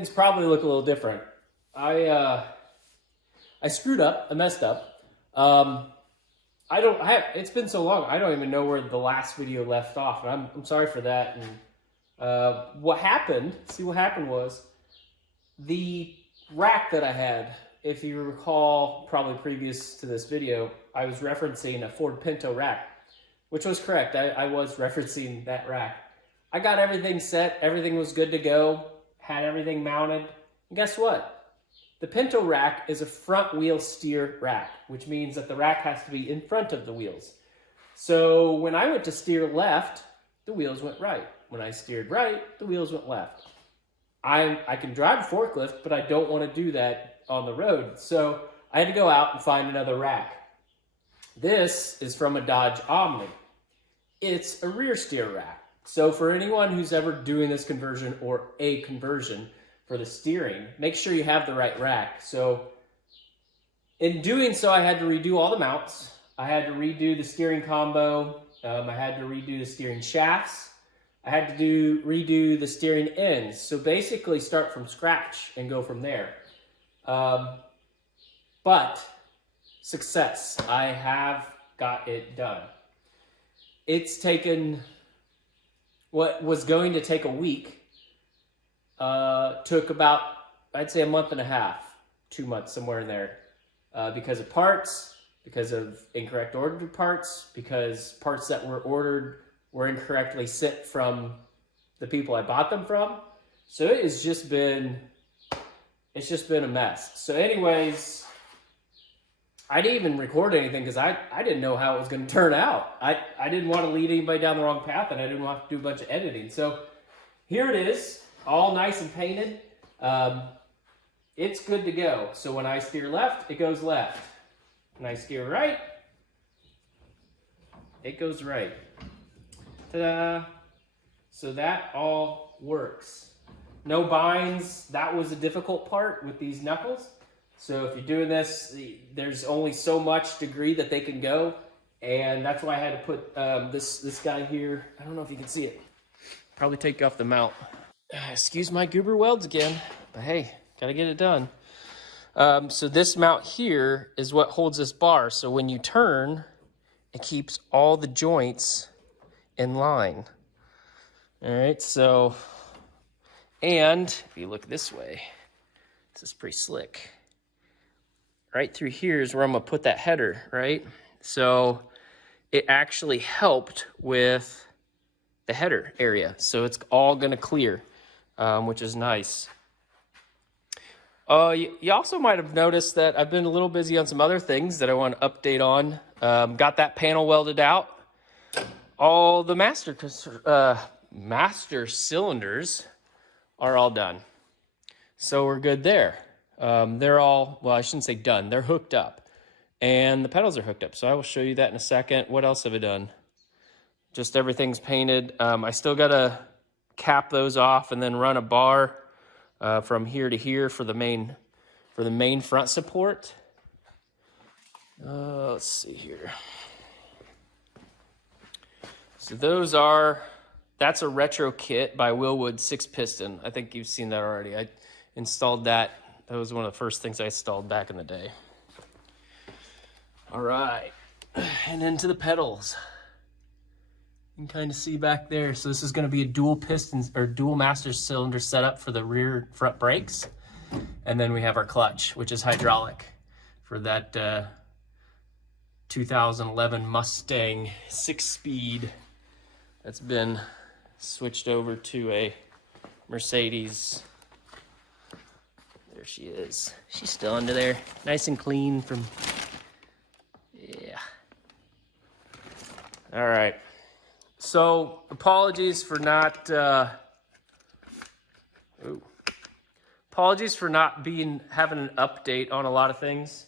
things probably look a little different. I screwed up. I messed up. It's been so long, I don't even know where the last video left off, and I'm sorry for that. And what happened was the rack that I had, if you recall, probably previous to this video, I was referencing a Ford Pinto rack, which was correct. I was referencing that rack. I got everything set. Everything was good to go. Had everything mounted. And guess what? The Pinto rack is a front wheel steer rack, which means that the rack has to be in front of the wheels. So when I went to steer left, the wheels went right. When I steered right, the wheels went left. I can drive a forklift, but I don't want to do that on the road. So I had to go out and find another rack. This is from a Dodge Omni. It's a rear steer rack. So for anyone who's ever doing this conversion or a conversion for the steering, make sure you have the right rack. So in doing so, I had to redo all the mounts. I had to redo the steering combo. I had to redo the steering shafts. I had to redo the steering ends. So basically start from scratch and go from there. But success, I have got it done. It's taken what was going to take a week, took about, I'd say, a month and a half, 2 months, somewhere in there, because of parts, because of incorrect ordered parts, because parts that were ordered were incorrectly sent from the people I bought them from. So it's just been a mess. So anyways, I didn't even record anything because I didn't know how it was going to turn out. I didn't want to lead anybody down the wrong path, and I didn't want to do a bunch of editing. So here it is, all nice and painted. It's good to go. So when I steer left, it goes left. When I steer right, it goes right. Ta-da! So that all works. No binds. That was a difficult part with these knuckles. So if you're doing this, there's only so much degree that they can go. And that's why I had to put this guy here. I don't know if you can see it. Probably take off the mount. Excuse my goober welds again. But hey, gotta get it done. So this mount here is what holds this bar. So when you turn, it keeps all the joints in line. All right, so, and if you look this way, this is pretty slick. Right through here is where I'm gonna put that header, right? So it actually helped with the header area. So it's all gonna clear, which is nice. You also might have noticed that I've been a little busy on some other things that I want to update on. Got that panel welded out. All the master cylinders are all done. So we're good there. They're all, well, I shouldn't say done. They're hooked up. And the pedals are hooked up. So I will show you that in a second. What else have I done? Just everything's painted. I still got to cap those off and then run a bar from here to here for the main front support. Let's see here. So that's a retro kit by Willwood 6-piston. I think you've seen that already. I installed that. That was one of the first things I installed back in the day. All right, and into the pedals. You can kind of see back there. So this is going to be a dual pistons or dual master cylinder setup for the rear front brakes. And then we have our clutch, which is hydraulic for that 2011 Mustang 6-speed that's been switched over to a Mercedes. There she is. She's still under there, nice and clean from, yeah. All right. So apologies for not having an update on a lot of things.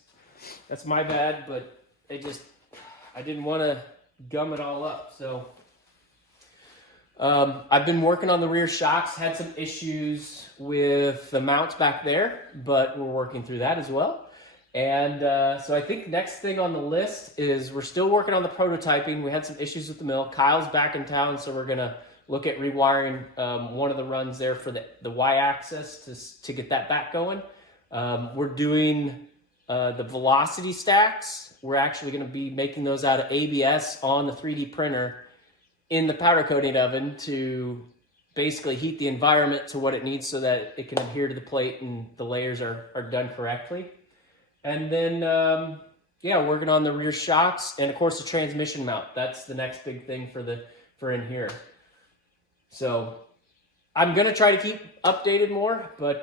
That's my bad, but I didn't want to gum it all up. So I've been working on the rear shocks, had some issues with the mounts back there, but we're working through that as well. And so I think next thing on the list is we're still working on the prototyping. We had some issues with the mill. Kyle's back in town, so we're gonna look at rewiring one of the runs there for the Y-axis to get that back going. We're doing the velocity stacks. We're actually going to be making those out of ABS on the 3D printer in the powder coating oven to basically heat the environment to what it needs so that it can adhere to the plate and the layers are done correctly. And then, yeah, working on the rear shocks and of course the transmission mount. That's the next big thing for in here. So I'm going to try to keep updated more, but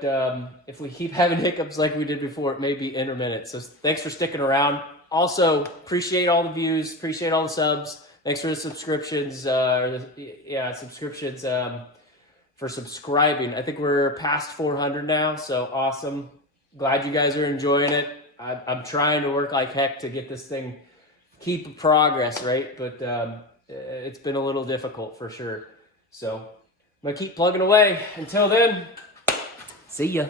if we keep having hiccups like we did before, it may be intermittent. So thanks for sticking around. Also, appreciate all the views, appreciate all the subs. Thanks for the subscriptions, subscriptions for subscribing. I think we're past 400 now, so awesome. Glad you guys are enjoying it. I'm trying to work like heck to get this thing, keep progress, right? But it's been a little difficult for sure. So I'm gonna keep plugging away. Until then, see ya.